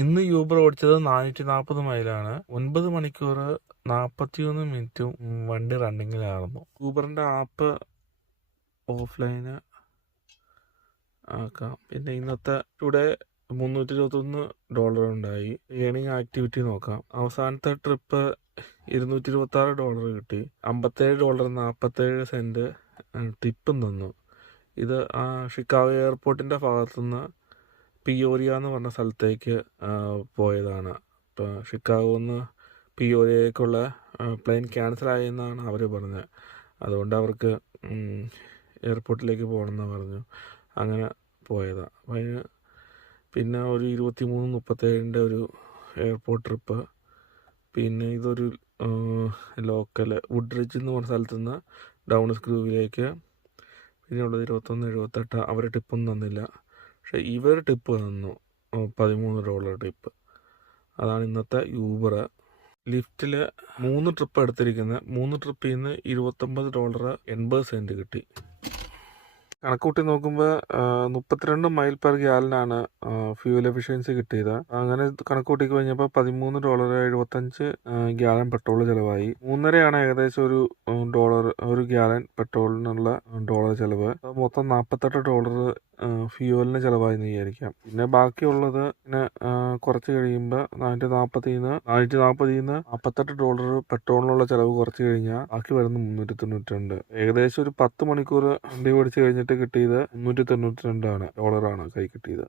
ഇന്ന് യൂബർ ഓടിച്ചത് 440 മൈലാണ്. 9 മണിക്കൂർ 41 മിനിറ്റും വണ്ടി റണ്ണിങ്ങിലായിരുന്നു. യൂബറിന്റെ ആപ്പ് ഓഫ്ലൈന് ആക്കാം. പിന്നെ ഇന്നത്തെ ടുഡേ $321 ഉണ്ടായി. ഏണിംഗ് ആക്ടിവിറ്റി നോക്കാം. അവസാനത്തെ ട്രിപ്പ് $226 കിട്ടി. $57.47 ടിപ്പും തന്നു. ഇത് ഷിക്കാഗോ എയർപോർട്ടിന്റെ ഭാഗത്തുനിന്ന് പിയോരിയ എന്ന് പറഞ്ഞ സ്ഥലത്തേക്ക് പോയതാണ്. ഇപ്പം ഷിക്കാഗോന്ന് പിയോരിയയിലേക്കുള്ള പ്ലെയിൻ ക്യാൻസൽ ആയെന്നാണ് അവർ പറഞ്ഞത്. അതുകൊണ്ട് അവർക്ക് എയർപോർട്ടിലേക്ക് പോകണമെന്ന് പറഞ്ഞു. അങ്ങനെ പോയതാണ്. അപ്പം അതിന് പിന്നെ ഒരു 23:37 ഒരു എയർപോർട്ട് ട്രിപ്പ്. പിന്നെ ഇതൊരു ലോക്കൽ വുഡ്രിഡ്ജ് എന്ന് പറഞ്ഞ സ്ഥലത്തു നിന്ന് ഡൗൺസ് ഗ്രൂവിലേക്ക്. പിന്നെയുള്ളത് 21:78. അവർ ടിപ്പൊന്നും തന്നില്ല. പക്ഷേ ഇവർ ടിപ്പ് തന്നു, $13 ടിപ്പ്. അതാണ് ഇന്നത്തെ യൂബർ. ലിഫ്റ്റിൽ 3 ട്രിപ്പ് എടുത്തിരിക്കുന്നത്. 3 ട്രിപ്പിൽ നിന്ന് $29.80 കിട്ടി. കണക്കൂട്ടി നോക്കുമ്പോൾ 32 മൈൽ പെർ ഗാലനാണ് ഫ്യൂൽ എഫിഷ്യൻസി കിട്ടിയത്. അങ്ങനെ കണക്കൂട്ടി കഴിഞ്ഞപ്പോൾ $13.75 ഗാലൻ പെട്രോൾ ചിലവായി. 3.5 ഏകദേശം ഒരു ഗാലൻ പെട്രോളിനുള്ള ഡോളർ ചിലവ്. മൊത്തം $48 ഫ്യൂവലിന് ചിലവായി വിചാരിക്കാം. പിന്നെ ബാക്കിയുള്ളത് പിന്നെ കുറച്ച് കഴിയുമ്പോൾ $440 $48 പെട്രോളിനുള്ള ചിലവ് കുറച്ച് കഴിഞ്ഞാൽ ബാക്കി വരുന്ന $392. ഏകദേശം ഒരു 10 മണിക്കൂർ വണ്ടി ഓടിച്ച് കഴിഞ്ഞിട്ട് കിട്ടിയത് $392 ഡോളറാണ് കൈ കിട്ടിയത്.